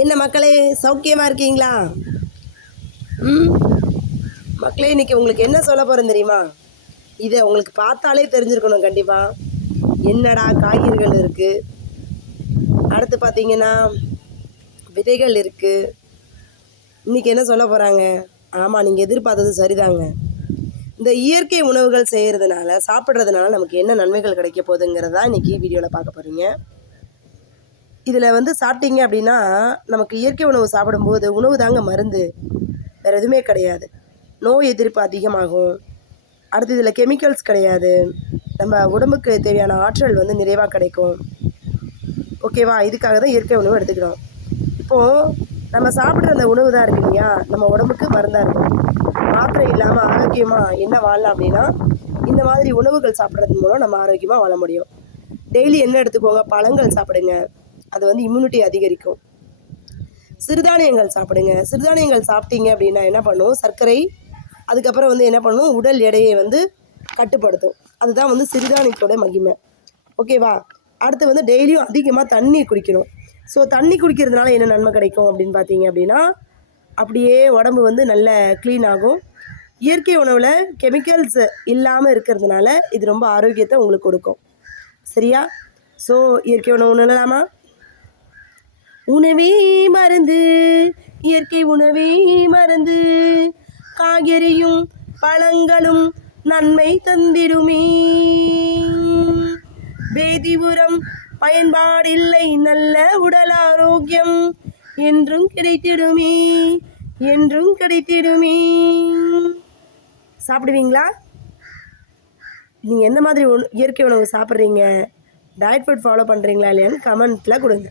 என்ன மக்களே, சௌக்கியமாக இருக்கீங்களா? ம் மக்களே, இன்றைக்கி உங்களுக்கு என்ன சொல்ல போகிறேன் தெரியுமா? இதை உங்களுக்கு பார்த்தாலே தெரிஞ்சிருக்கணும் கண்டிப்பாக. என்னடா காய்கறிகள் இருக்குது, அடுத்து பார்த்தீங்கன்னா விதைகள் இருக்குது. இன்றைக்கி என்ன சொல்ல போகிறாங்க? ஆமாம், நீங்கள் எதிர்பார்த்தது சரிதாங்க. இந்த இயற்கை உணவுகள் செய்கிறதுனால, சாப்பிட்றதுனால நமக்கு என்ன நன்மைகள் கிடைக்க போகுதுங்கிறதா இன்றைக்கி வீடியோவில் பார்க்க போகிறீங்க. இதில் சாப்பிட்டீங்க அப்படின்னா, நமக்கு இயற்கை உணவு சாப்பிடும்போது உணவு தாங்க மருந்து, வேறு எதுவுமே கிடையாது. நோய் எதிர்ப்பு அதிகமாகும். அடுத்து இதில் கெமிக்கல்ஸ் கிடையாது. நம்ம உடம்புக்கு தேவையான ஆற்றல் நிறைவாக கிடைக்கும். ஓகேவா? இதுக்காக தான் இயற்கை உணவு எடுத்துக்கிறோம். இப்போது நம்ம சாப்பிட்ற அந்த உணவு தான் இருக்கு இல்லையா, நம்ம உடம்புக்கு மருந்தாக இருக்கும். மாத்திரை இல்லாமல் ஆரோக்கியமாக என்ன வாழலாம் அப்படின்னா, இந்த மாதிரி உணவுகள் சாப்பிட்றது மூலம் நம்ம ஆரோக்கியமாக வாழ முடியும். டெய்லி என்ன எடுத்துக்கோங்க? பழங்கள் சாப்பிடுங்க, அது இம்யூனிட்டி அதிகரிக்கும். சிறுதானியங்கள் சாப்பிடுங்க. சிறுதானியங்கள் சாப்பிட்டீங்க அப்படின்னா என்ன பண்ணும்? சர்க்கரை, அதுக்கப்புறம் என்ன பண்ணும்? உடல் எடையை கட்டுப்படுத்தும். அதுதான் சிறுதானியத்தோட மகிமை. ஓகேவா? அடுத்து டெய்லியும் அதிகமாக தண்ணி குடிக்கணும். ஸோ தண்ணி குடிக்கிறதுனால என்ன நன்மை கிடைக்கும் அப்படின்னு பார்த்தீங்க அப்படின்னா, அப்படியே உடம்பு நல்ல க்ளீன் ஆகும். இயற்கை உணவில் கெமிக்கல்ஸ் இல்லாமல் இருக்கிறதுனால இது ரொம்ப ஆரோக்கியத்தை உங்களுக்கு கொடுக்கும். சரியா? ஸோ இயற்கை உணவு உண்ணலாமா? உணவே மருந்து, இயற்கை உணவே மருந்து, காய்கறியும் பழங்களும் நன்மை தந்திடுமே, வேதி உரம் பயன்பாடில்லை, நல்ல உடல் ஆரோக்கியம் என்றும் கிடைத்திடுமே, என்றும் கிடைத்திடுமே. சாப்பிடுவீங்களா? நீங்கள் எந்த மாதிரி இயற்கை உணவு சாப்பிட்றீங்க? டயட் ஃபுட் ஃபாலோ பண்ணுறீங்களா இல்லையான்னு கமெண்ட்டில் கொடுங்க.